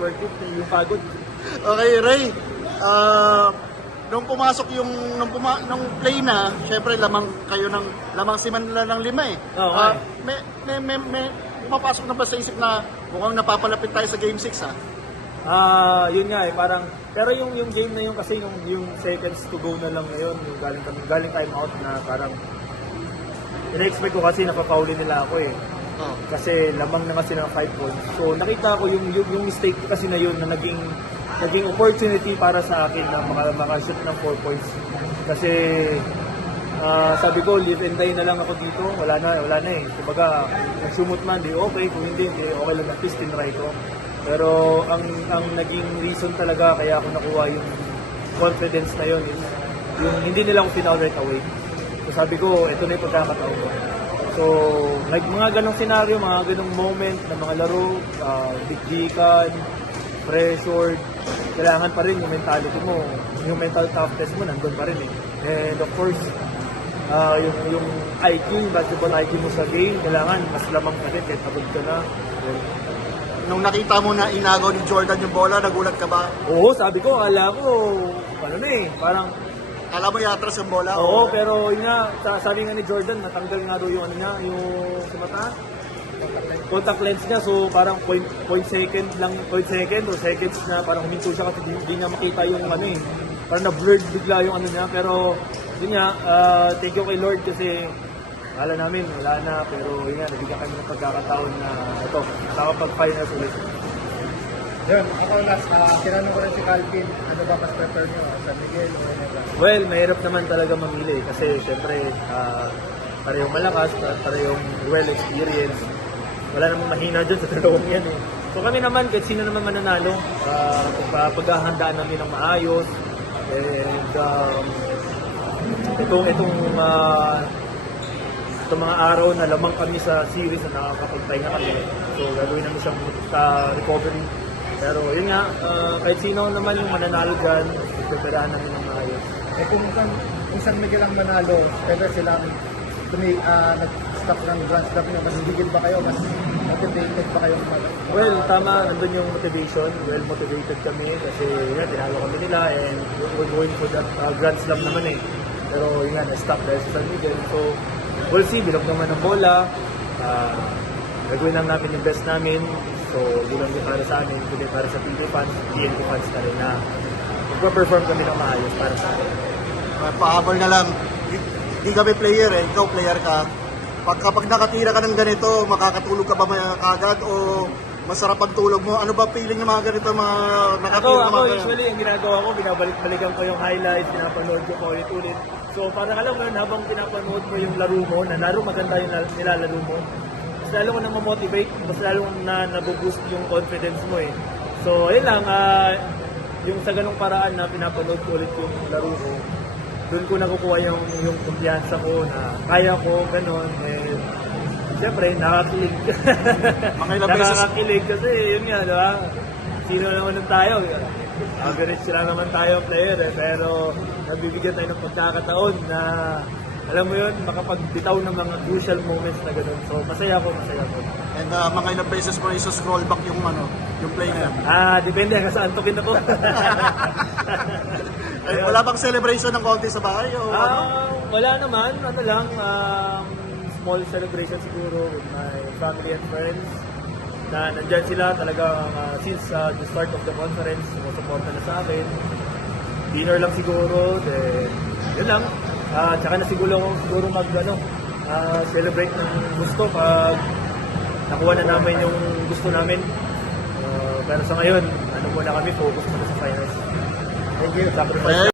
worth it yung pagod. Okay, Ray. Nung pumasok nung play na, syempre lamang si Manila ng 5 eh. Oo, okay. May pumapasok na ba sa isip na mukhang napapalapit tayo sa Game 6 ah? Yun nga parang, pero yung game na yun kasi yung seconds to go na lang ngayon, yung galing time out na parang, ina-expect ko kasi napapauli nila ako eh. Oh. Kasi lamang na kasi ng 5 points. So nakita ko yung mistake kasi na yun na naging opportunity para sa akin na makashoot ng 4 points. Kasi sabi ko, live and die na lang ako dito. Wala na eh. Kumbaga, nag-sumot man, di okay. Kung hindi okay lang, at least tinry ko. Pero ang naging reason talaga kaya ako nakuha yung confidence na yun is yung hindi nila ako pinaw right away. So sabi ko, ito na yung pagkakataon ko. So, mga ganong scenario, mga ganong moment na mga laro, bigdikan, pressured, kailangan pa rin yung mentality mo, yung mental toughness mo, nandun pa rin eh. And of course, yung IQ, basketball IQ mo sa game, kailangan mas lamang pa rin kahit pagod ka na. Nung nakita mo na inagaw ni Jordan yung bola, nagulat ka ba? Oo, sabi ko, akala ko, parang, Alam mo yatras yung bola? oo, pero yun nga, sabi nga ni Jordan, natanggal nga daw yung yung sa mata, contact lens niya, so parang point second or seconds na parang huminto siya kasi hindi niya makita yung parang na-blurred bigla yung niya, pero yun nga, thank you kay Lord kasi akala namin, wala na, pero yun nga, nabigyan kami ng pagkakataon na ito, nakapag-finals ulit. Yun, ako last, tinanong ko rin si Calvin, ano ba mas prefer nyo, San Miguel o Ginebra? Well, mahirap naman talaga mamili kasi syempre, parehong malakas, parehong well-experienced. Wala namang mahina dyan sa dalawang yan eh. So kami naman, kahit sino naman mananalo, paghahandaan namin ng maayos, and itong mga araw na lamang kami sa series na nakakapagpahinga kami. So gagawin namin siyang recovery. Pero yun nga, kahit sino naman yung mananalo dyan, preparahan namin ng maayos. Eh kung San Miguel ang manalo, pwede silang nag-stop ng Grand Slam nyo, mas higil ba kayo, mas motivated ba kayo? Well, tama, nandun yung motivation. Well motivated kami kasi yun, tinalo kami nila and we're going for that Grand Slam naman eh. Pero yun nga, na-stop dahil sa San Miguel. So, we'll see, bilog naman ang bola. Gagawin lang namin yung best namin. So, di lang din para sa amin, kundi para sa PB fans, PNP fans na rin na magpa-perform kami ng maayos para sa amin. Pahabol na lang. Di kami player eh, ikaw player ka. Kapag nakatira ka ng ganito, makakatulog ka ba kagad o masarap ang tulog mo? Ano ba feeling ng mga ganito, mga nakatira Ako mga usually, ang ginagawa ko, binabalik-balikan ko yung highlights, pinapanood ko pa ulit-ulit. So, parang alam mo yun, habang pinapanood mo yung laro mo, na laro maganda yung nilalaro mo, mas lalo ko nang ma-motivate, mas lalo na nabuboost yung confidence mo eh. So, ayun lang, yung sa ganung paraan na pinapanood ko ulit yung laro ko, doon ko nakukuha yung kumpiyansa ko na kaya ko, gano'n. Eh, siyempre, nakakilig. Mga ilang beses. Nakakilig kasi, yun nga, di ba? Sino naman tayo? Average lang naman tayo player eh, pero nagbibigyan tayo ng pagkakataon na alam mo yun, makapagbitaw ng mga crucial moments na gano'n. So, masaya ko. And mga ilang beses mo iso-scroll back yung play na yan. Depende hanggang saan tukin ako. Eh, wala bang celebration ng konti sa bahay? O Wala naman, small celebration siguro with my family and friends. Na nandyan sila talaga since the start of the conference, sumusuporta na sa akin. Dinner lang siguro, yun lang. Tsaka na siguro celebrate ng gusto pag nakuha na namin yung gusto namin. Pero sa ngayon, muna kami, focus muna sa finals. Thank you. Sacrifice.